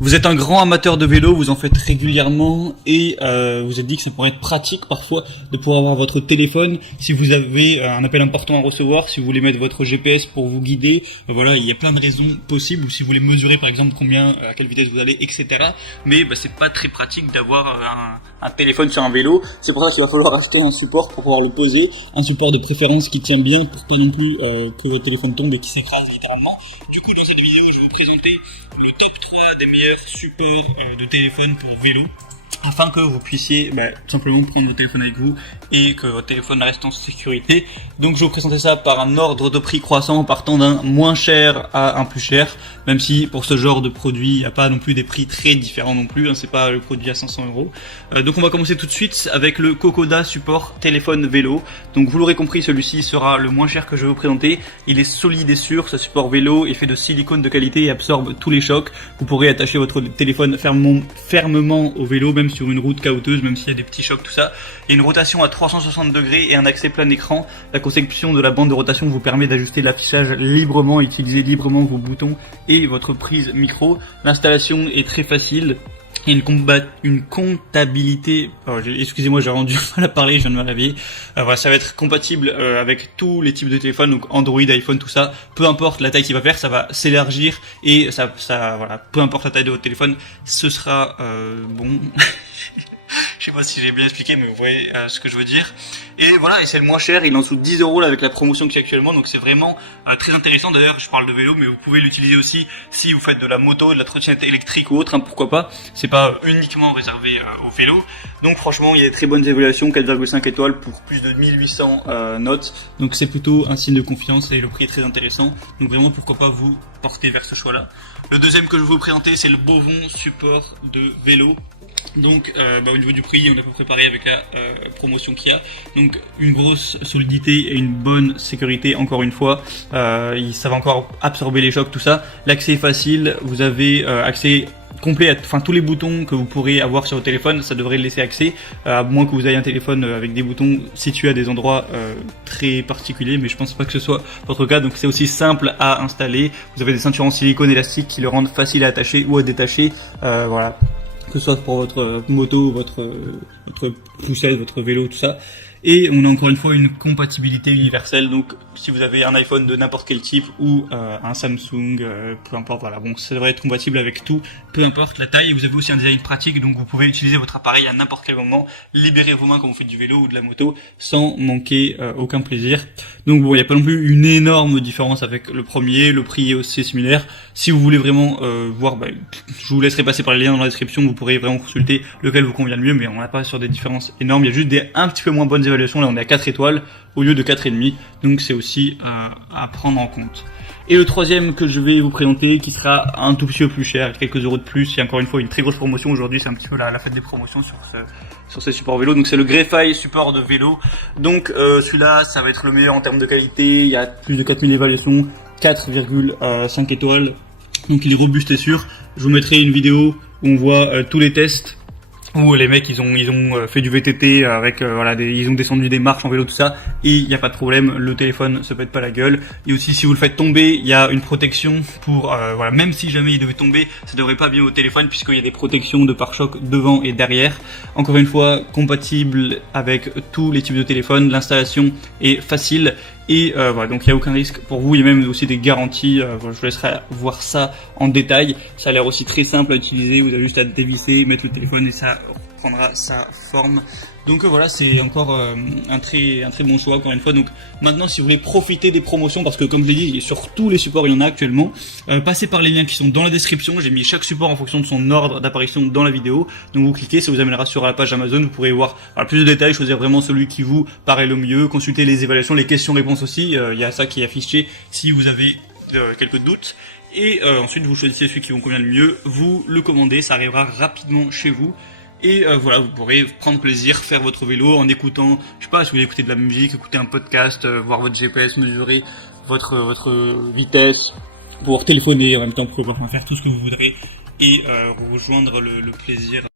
Vous êtes un grand amateur de vélo, vous en faites régulièrement et vous êtes dit que ça pourrait être pratique parfois de pouvoir avoir votre téléphone si vous avez un appel important à recevoir, si vous voulez mettre votre GPS pour vous guider. Voilà, il y a plein de raisons possibles, ou si vous voulez mesurer par exemple à quelle vitesse vous allez, etc. Mais c'est pas très pratique d'avoir un téléphone sur un vélo. C'est pour ça qu'il va falloir acheter un support pour pouvoir le peser, un support de préférence qui tient bien pour pas non plus que votre téléphone tombe et qu'il s'écrase littéralement. Du coup, dans cette vidéo, je vais vous présenter le top 3 des meilleurs supports de téléphone pour vélo, afin que vous puissiez tout simplement prendre votre téléphone avec vous et que votre téléphone reste en sécurité. Donc je vais vous présenter ça par un ordre de prix croissant, partant d'un moins cher à un plus cher, même si pour ce genre de produit il n'y a pas non plus des prix très différents non plus, c'est pas le produit à 500 €. Donc on va commencer tout de suite avec le Kokoda support téléphone vélo. Donc vous l'aurez compris, celui-ci sera le moins cher que je vais vous présenter. Il est solide et sûr, ce support vélo est fait de silicone de qualité et absorbe tous les chocs. Vous pourrez attacher votre téléphone fermement au vélo, même sur une route caouteuses, même s'il y a des petits chocs, tout ça. Il y a une rotation à 360 degrés et un accès plein écran. La conception de la bande de rotation vous permet d'ajuster l'affichage librement, utiliser librement vos boutons et votre prise micro. L'installation est très facile. Il y a une comptabilité, excusez-moi, j'ai rendu mal à parler, je viens de me réveiller. Voilà, ça va être compatible avec tous les types de téléphones, donc Android, iPhone, tout ça. Peu importe la taille qu'il va faire, ça va s'élargir et voilà, peu importe la taille de votre téléphone, ce sera bon. Je sais pas si j'ai bien expliqué, mais vous voyez ce que je veux dire. Et voilà, et c'est le moins cher, il est en dessous de 10 € là avec la promotion qu'il y a actuellement, donc c'est vraiment très intéressant. D'ailleurs, je parle de vélo, mais vous pouvez l'utiliser aussi si vous faites de la moto, de la trottinette électrique ou autre, pourquoi pas. C'est pas uniquement réservé au vélo. Donc franchement, il y a des très bonnes évaluations, 4,5 étoiles pour plus de 1800 notes. Donc c'est plutôt un signe de confiance et le prix est très intéressant. Donc vraiment, pourquoi pas vous porter vers ce choix-là. Le deuxième que je vais vous présenter, c'est le Bovon support de vélo. Donc au niveau du prix, on a préparé avec la promotion qu'il y a. Donc une grosse solidité et une bonne sécurité, encore une fois. Ça va encore absorber les chocs, tout ça. L'accès est facile, vous avez accès complet à tous les boutons que vous pourrez avoir sur votre téléphone, ça devrait le laisser accès, à moins que vous ayez un téléphone avec des boutons situés à des endroits très particuliers, mais je pense pas que ce soit votre cas. Donc c'est aussi simple à installer. Vous avez des ceintures en silicone élastique qui le rendent facile à attacher ou à détacher. Voilà, que ce soit pour votre moto, votre poussette, votre vélo, tout ça. Et on a encore une fois une compatibilité universelle, donc si vous avez un iPhone de n'importe quel type ou un Samsung, peu importe, voilà, bon, ça devrait être compatible avec tout, peu importe la taille. Et vous avez aussi un design pratique, donc vous pouvez utiliser votre appareil à n'importe quel moment, libérer vos mains quand vous faites du vélo ou de la moto sans manquer aucun plaisir. Donc bon, il n'y a pas non plus une énorme différence avec le premier, le prix est aussi similaire. Si vous voulez vraiment voir, je vous laisserai passer par les liens dans la description, vous pourrez vraiment consulter lequel vous convient le mieux, mais on n'a pas sur des différences énormes, il y a juste un petit peu moins bonnes évaluation. Là on est à 4 étoiles au lieu de 4,5, donc c'est aussi à prendre en compte. Et le troisième que je vais vous présenter, qui sera un tout petit peu plus cher, quelques euros de plus, il y a encore une fois une très grosse promotion aujourd'hui, c'est un petit peu la fête des promotions sur ces supports vélo. Donc c'est le Grefile support de vélo. Donc celui-là, ça va être le meilleur en termes de qualité, il y a plus de 4000 évaluations, 4,5 étoiles, donc il est robuste et sûr. Je vous mettrai une vidéo où on voit tous les tests, où les mecs ils ont fait du VTT avec ils ont descendu des marches en vélo, tout ça, et il n'y a pas de problème, le téléphone se pète pas la gueule. Et aussi si vous le faites tomber, il y a une protection pour même si jamais il devait tomber, ça devrait pas bien au téléphone puisqu'il y a des protections de pare-choc devant et derrière. Encore une fois, compatible avec tous les types de téléphones, l'installation est facile. Et voilà, donc il n'y a aucun risque pour vous, il y a même aussi des garanties, je vous laisserai voir ça en détail. Ça a l'air aussi très simple à utiliser, vous avez juste à dévisser, mettre le téléphone et ça reprendra sa forme. Donc voilà, c'est encore un très bon choix, encore une fois. Donc maintenant, si vous voulez profiter des promotions, parce que comme je l'ai dit, sur tous les supports il y en a actuellement, passez par les liens qui sont dans la description. J'ai mis chaque support en fonction de son ordre d'apparition dans la vidéo. Donc vous cliquez, ça vous amènera sur la page Amazon, vous pourrez voir plus de détails, choisir vraiment celui qui vous paraît le mieux, consulter les évaluations, les questions-réponses aussi, il y a ça qui est affiché si vous avez quelques doutes. Et ensuite vous choisissez celui qui vous convient le mieux, vous le commandez, ça arrivera rapidement chez vous. Et voilà, vous pourrez prendre plaisir, faire votre vélo en écoutant, je sais pas, si vous voulez écouter de la musique, écouter un podcast, voir votre GPS, mesurer votre vitesse, pouvoir téléphoner en même temps, pour pouvoir faire tout ce que vous voudrez et rejoindre le plaisir.